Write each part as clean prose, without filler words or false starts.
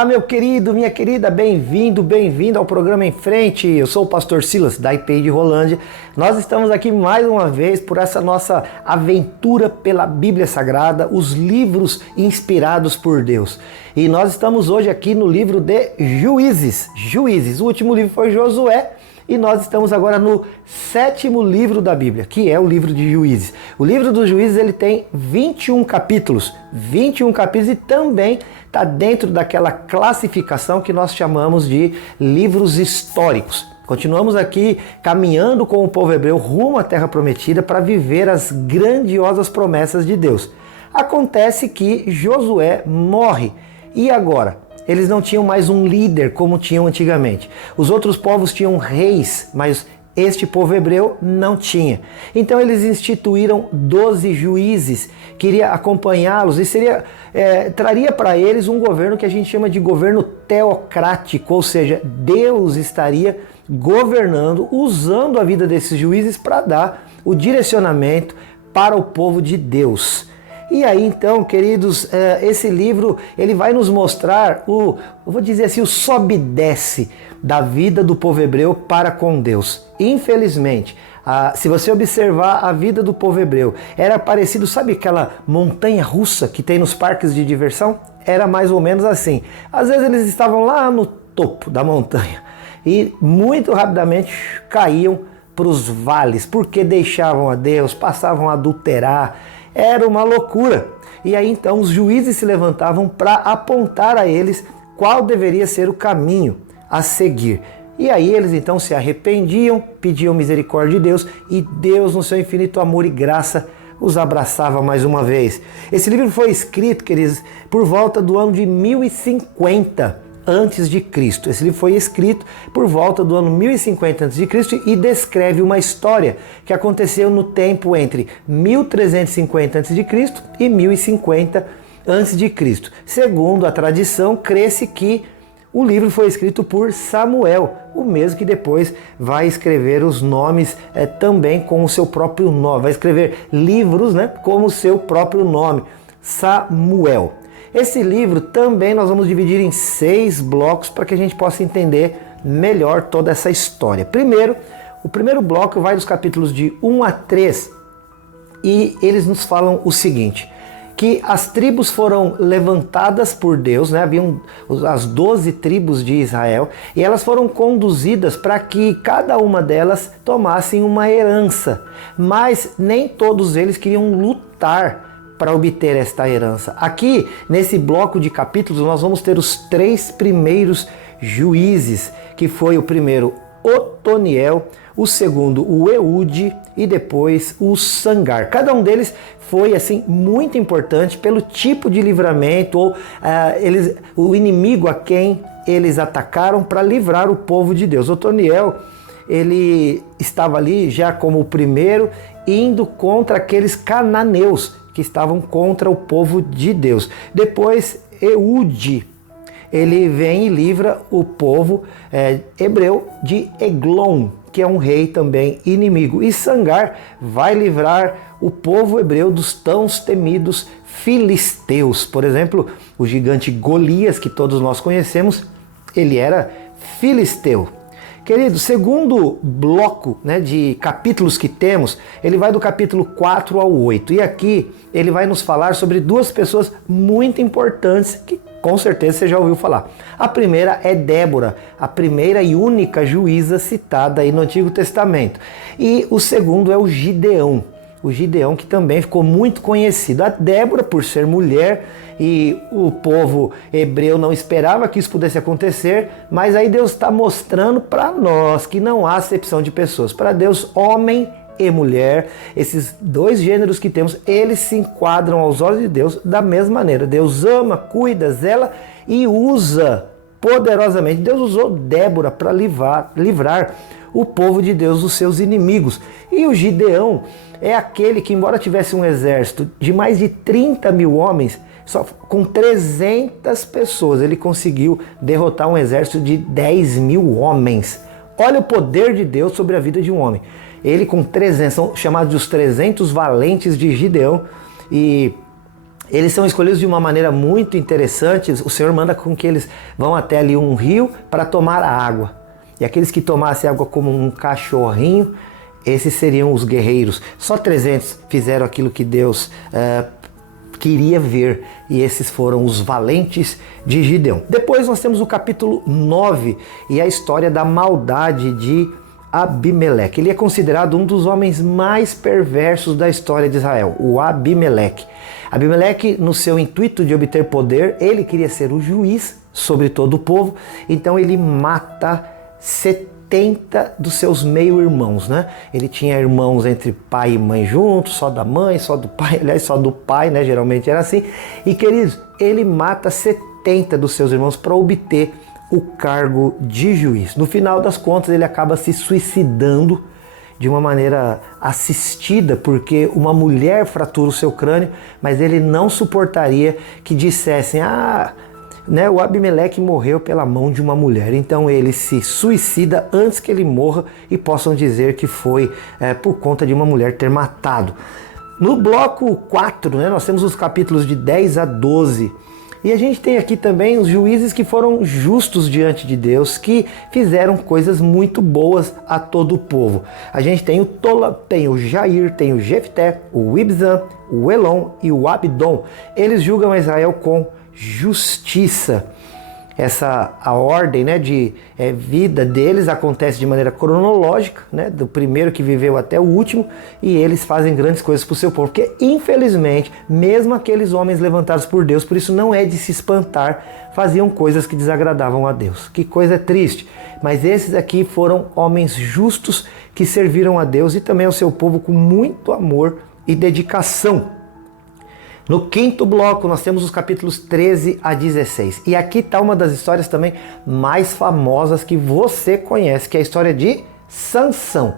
Olá, meu querido, minha querida, bem-vindo ao programa Em Frente. Eu sou o pastor Silas, da IPI de Rolândia. Nós estamos aqui mais uma vez por essa nossa aventura pela Bíblia Sagrada, os livros inspirados por Deus. E nós estamos hoje aqui no livro de Juízes. O último livro foi Josué. E nós estamos agora no 7º livro da Bíblia, que é o livro de Juízes. O livro dos Juízes ele tem 21 capítulos e também está dentro daquela classificação que nós chamamos de livros históricos. Continuamos aqui caminhando com o povo hebreu rumo à Terra Prometida para viver as grandiosas promessas de Deus. Acontece que Josué morre. E agora? Eles não tinham mais um líder como tinham antigamente. Os outros povos tinham reis, mas este povo hebreu não tinha. Então eles instituíram 12 juízes, queria acompanhá-los e traria para eles um governo que a gente chama de governo teocrático, ou seja, Deus estaria governando, usando a vida desses juízes para dar o direcionamento para o povo de Deus. E aí então, queridos, esse livro ele vai nos mostrar eu vou dizer assim, o sobe e desce da vida do povo hebreu para com Deus. Infelizmente, se você observar a vida do povo hebreu, era parecido, sabe aquela montanha russa que tem nos parques de diversão? Era mais ou menos assim. Às vezes eles estavam lá no topo da montanha e muito rapidamente caíam para os vales, porque deixavam a Deus, passavam a adulterar. Era uma loucura. E aí então os juízes se levantavam para apontar a eles qual deveria ser o caminho a seguir. E aí eles então se arrependiam, pediam misericórdia de Deus e Deus no seu infinito amor e graça os abraçava mais uma vez. Esse livro foi escrito, queridos, por volta do ano de 1050 antes de Cristo. Esse livro foi escrito por volta do ano 1050 antes de Cristo e descreve uma história que aconteceu no tempo entre 1350 antes de Cristo e 1050 antes de Cristo. Segundo a tradição, crê-se que o livro foi escrito por Samuel, o mesmo que depois vai escrever os nomes também com o seu próprio nome, vai escrever livros, com o seu próprio nome, Samuel. Esse livro também nós vamos dividir em 6 blocos para que a gente possa entender melhor toda essa história. Primeiro, o primeiro bloco vai dos capítulos de 1 a 3 e eles nos falam o seguinte, que as tribos foram levantadas por Deus, haviam as 12 tribos de Israel e elas foram conduzidas para que cada uma delas tomassem uma herança, mas nem todos eles queriam lutar para obter esta herança. Aqui, nesse bloco de capítulos, nós vamos ter os 3 primeiros juízes, que foi o primeiro Otoniel, o segundo o Eude e depois o Sangar. Cada um deles foi assim muito importante pelo tipo de livramento ou o inimigo a quem eles atacaram para livrar o povo de Deus. Otoniel, ele estava ali já como o primeiro indo contra aqueles cananeus que estavam contra o povo de Deus. Depois, Eude, ele vem e livra o povo hebreu de Eglon, que é um rei também inimigo. E Sangar vai livrar o povo hebreu dos tão temidos filisteus. Por exemplo, o gigante Golias, que todos nós conhecemos, ele era filisteu. Querido, segundo bloco de capítulos que temos, ele vai do capítulo 4 ao 8. E aqui ele vai nos falar sobre 2 pessoas muito importantes que com certeza você já ouviu falar. A primeira é Débora, a primeira e única juíza citada aí no Antigo Testamento. E o segundo é o Gideão. O Gideão que também ficou muito conhecido. A Débora por ser mulher e o povo hebreu não esperava que isso pudesse acontecer, mas aí Deus está mostrando para nós que não há acepção de pessoas. Para Deus, homem e mulher, esses 2 gêneros que temos, eles se enquadram aos olhos de Deus da mesma maneira. Deus ama, cuida, zela e usa poderosamente. Deus usou Débora para livrar o povo de Deus dos seus inimigos. E o Gideão é aquele que, embora tivesse um exército de mais de 30 mil homens, só com 300 pessoas ele conseguiu derrotar um exército de 10 mil homens. Olha o poder de Deus sobre a vida de um homem. Ele com 300, são chamados de os 300 valentes de Gideão, e Eles são escolhidos de uma maneira muito interessante. O Senhor manda com que eles vão até ali um rio para tomar a água. E aqueles que tomassem água como um cachorrinho, esses seriam os guerreiros. Só 300 fizeram aquilo que Deus queria ver, e esses foram os valentes de Gideão. Depois nós temos o capítulo 9 e a história da maldade de Abimeleque. Ele é considerado um dos homens mais perversos da história de Israel, o Abimeleque. Abimeleque, no seu intuito de obter poder, ele queria ser o juiz sobre todo o povo, então ele mata 70 dos seus meio-irmãos, né? Ele tinha irmãos entre pai e mãe juntos, só da mãe, só do pai, aliás, só do pai, né? Geralmente era assim. E, queridos, ele mata 70 dos seus irmãos para obter o cargo de juiz. No final das contas, ele acaba se suicidando de uma maneira assistida, porque uma mulher fratura o seu crânio, mas ele não suportaria que dissessem, o Abimeleque morreu pela mão de uma mulher. Então ele se suicida antes que ele morra e possam dizer que foi por conta de uma mulher ter matado. No bloco 4, nós temos os capítulos de 10 a 12. E a gente tem aqui também os juízes que foram justos diante de Deus, que fizeram coisas muito boas a todo o povo. A gente tem o Tola, tem o Jair, tem o Jefté, o Ibzan, o Elon e o Abdon. Eles julgam Israel com justiça. A ordem de vida deles acontece de maneira cronológica, do primeiro que viveu até o último, e eles fazem grandes coisas para o seu povo, porque infelizmente, mesmo aqueles homens levantados por Deus, por isso não é de se espantar, faziam coisas que desagradavam a Deus. Que coisa triste, mas esses aqui foram homens justos que serviram a Deus e também ao seu povo com muito amor e dedicação. No quinto bloco, nós temos os capítulos 13 a 16. E aqui está uma das histórias também mais famosas que você conhece, que é a história de Sansão.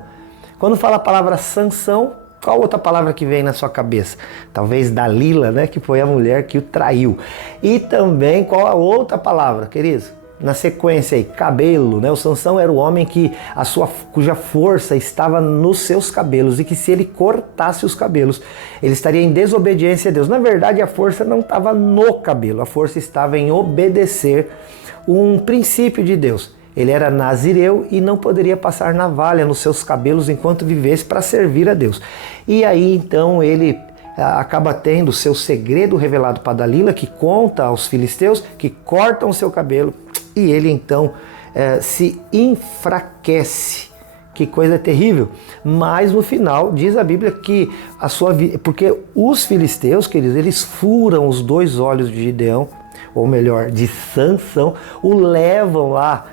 Quando fala a palavra Sansão, qual outra palavra que vem na sua cabeça? Talvez Dalila, que foi a mulher que o traiu. E também qual a outra palavra, queridos? Na sequência aí, cabelo, O Sansão era o homem cuja força estava nos seus cabelos, e que se ele cortasse os cabelos, ele estaria em desobediência a Deus. Na verdade, a força não estava no cabelo, a força estava em obedecer um princípio de Deus. Ele era nazireu e não poderia passar navalha nos seus cabelos enquanto vivesse para servir a Deus. E aí então ele acaba tendo o seu segredo revelado para Dalila, que conta aos filisteus que cortam o seu cabelo, e ele então se enfraquece. Que coisa terrível. Mas no final diz a Bíblia que porque os filisteus, queridos, eles furam os 2 olhos de Gideão, ou melhor, de Sansão, o levam lá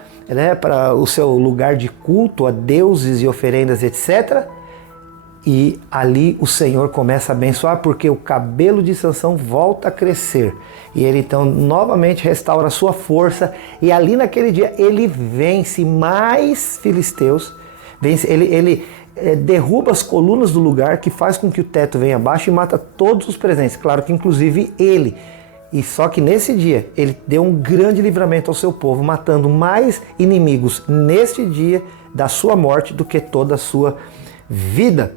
para o seu lugar de culto a deuses e oferendas, etc. E ali o Senhor começa a abençoar, porque o cabelo de Sansão volta a crescer. E ele então novamente restaura a sua força. E ali naquele dia ele vence mais filisteus. Ele derruba as colunas do lugar, que faz com que o teto venha abaixo, e mata todos os presentes. Claro que inclusive ele. E só que nesse dia ele deu um grande livramento ao seu povo, matando mais inimigos neste dia da sua morte do que toda a sua vida.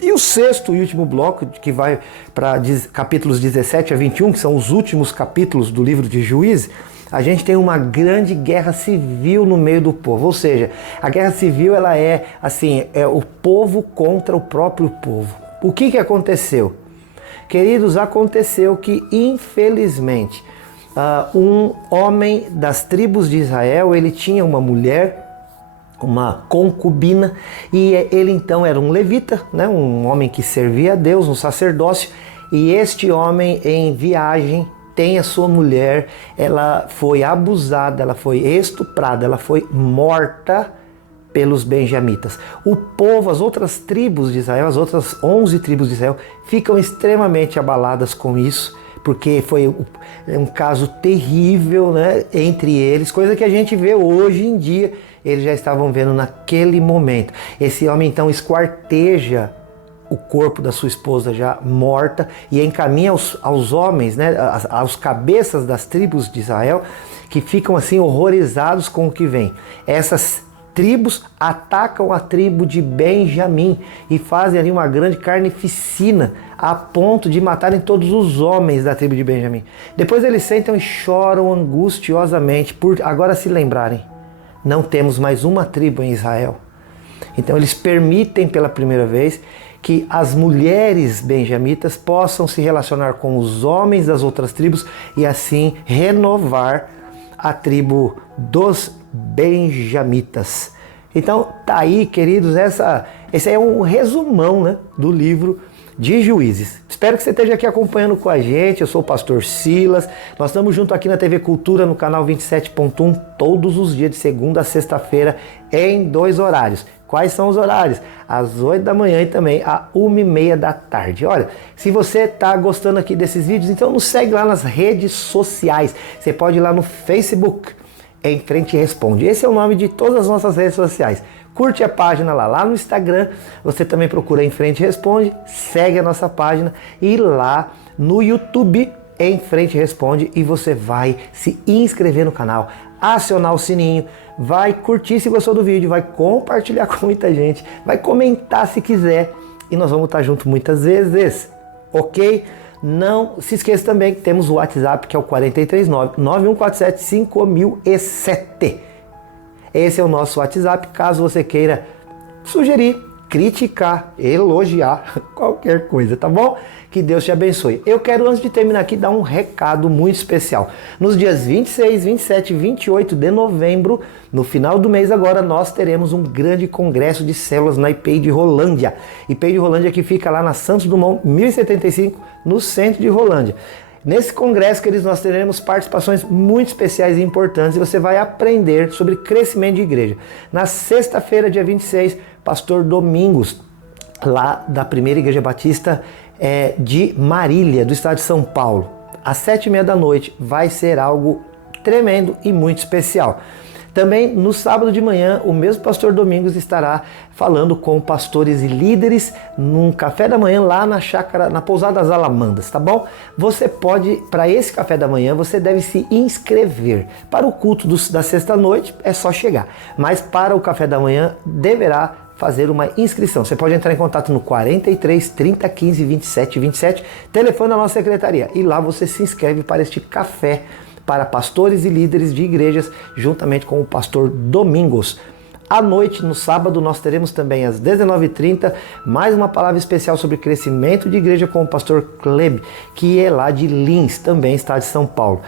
E o sexto e último bloco, que vai para capítulos 17 a 21, que são os últimos capítulos do livro de Juízes, a gente tem uma grande guerra civil no meio do povo. Ou seja, a guerra civil ela é o povo contra o próprio povo. O que aconteceu? Queridos, aconteceu que, infelizmente, um homem das tribos de Israel, ele tinha uma mulher, uma concubina, e ele então era um levita, um homem que servia a Deus, um sacerdócio, e este homem em viagem tem a sua mulher, ela foi abusada, ela foi estuprada, ela foi morta pelos benjamitas. O povo, as outras tribos de Israel, as outras 11 tribos de Israel, ficam extremamente abaladas com isso, porque foi um caso terrível entre eles, coisa que a gente vê hoje em dia, eles já estavam vendo naquele momento. Esse homem então esquarteja o corpo da sua esposa já morta e encaminha aos homens, aos cabeças das tribos de Israel, que ficam assim horrorizados com o que vem. Essas tribos atacam a tribo de Benjamim e fazem ali uma grande carnificina a ponto de matarem todos os homens da tribo de Benjamim. Depois eles sentam e choram angustiosamente por agora se lembrarem, não temos mais uma tribo em Israel. Então eles permitem pela primeira vez que as mulheres benjamitas possam se relacionar com os homens das outras tribos e assim renovar a tribo dos benjamitas. Então tá aí, queridos, esse é um resumão, né, do livro de Juízes. Espero que você esteja aqui acompanhando com a gente. Eu sou o pastor Silas. Nós estamos junto aqui na TV Cultura, no canal 27.1, todos os dias de segunda a sexta-feira, em 2 horários. Quais são os horários? Às 8 da manhã e também às 1h30 da tarde. Olha, se você está gostando aqui desses vídeos, então nos segue lá nas redes sociais. Você pode ir lá no Facebook, Em Frente Responde. Esse é o nome de todas as nossas redes sociais. Curte a página lá no Instagram, você também procura Em Frente Responde, segue a nossa página e lá no YouTube, Em Frente Responde, e você vai se inscrever no canal, acionar o sininho, vai curtir se gostou do vídeo, vai compartilhar com muita gente, vai comentar se quiser e nós vamos estar juntos muitas vezes, ok? Não se esqueça também que temos o WhatsApp, que é o 439-9147-5007. Esse é o nosso WhatsApp, caso você queira sugerir, criticar, elogiar, qualquer coisa, tá bom? Que Deus te abençoe. Eu quero, antes de terminar aqui, dar um recado muito especial. Nos dias 26, 27 e 28 de novembro, no final do mês agora, nós teremos um grande congresso de células na IPEI de Rolândia. IPEI de Rolândia que fica lá na Santos Dumont, 1075, no centro de Rolândia. Nesse congresso, queridos, nós teremos participações muito especiais e importantes e você vai aprender sobre crescimento de igreja. Na sexta-feira, dia 26, pastor Domingos, lá da Primeira Igreja Batista de Marília, do estado de São Paulo, às 7h30 da noite, vai ser algo tremendo e muito especial. Também no sábado de manhã, o mesmo pastor Domingos estará falando com pastores e líderes num café da manhã lá na chácara, na Pousada das Alamandas, tá bom? Você pode, para esse café da manhã, você deve se inscrever. Para o culto da sexta-noite, é só chegar. Mas para o café da manhã, deverá fazer uma inscrição. Você pode entrar em contato no 43 30 15 27 27, telefone da nossa secretaria. E lá você se inscreve para este café para pastores e líderes de igrejas, juntamente com o pastor Domingos. À noite, no sábado, nós teremos também às 19h30 mais uma palavra especial sobre crescimento de igreja com o pastor Kleb, que é lá de Lins, também estado de São Paulo.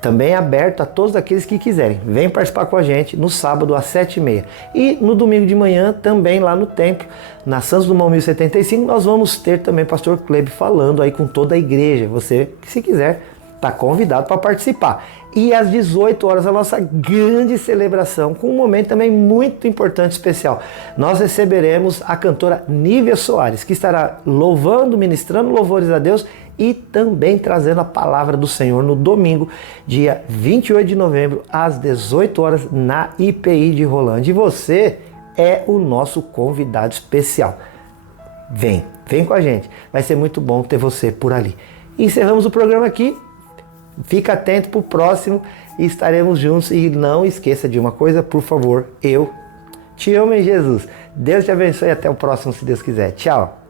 Também é aberto a todos aqueles que quiserem. Vem participar com a gente no sábado às 7h30. E no domingo de manhã, também lá no templo, na Santos Dumont 1075, nós vamos ter também o pastor Kleb falando aí com toda a igreja. Você, se quiser, está convidado para participar. E às 18 horas a nossa grande celebração, com um momento também muito importante e especial. Nós receberemos a cantora Nívia Soares, que estará louvando, ministrando louvores a Deus e também trazendo a palavra do Senhor no domingo, dia 28 de novembro, às 18 horas, na IPI de Rolândia. E você é o nosso convidado especial. Vem com a gente. Vai ser muito bom ter você por ali. Encerramos o programa aqui. Fica atento para o próximo e estaremos juntos. E não esqueça de uma coisa, por favor, eu te amo em Jesus. Deus te abençoe e até o próximo, se Deus quiser. Tchau!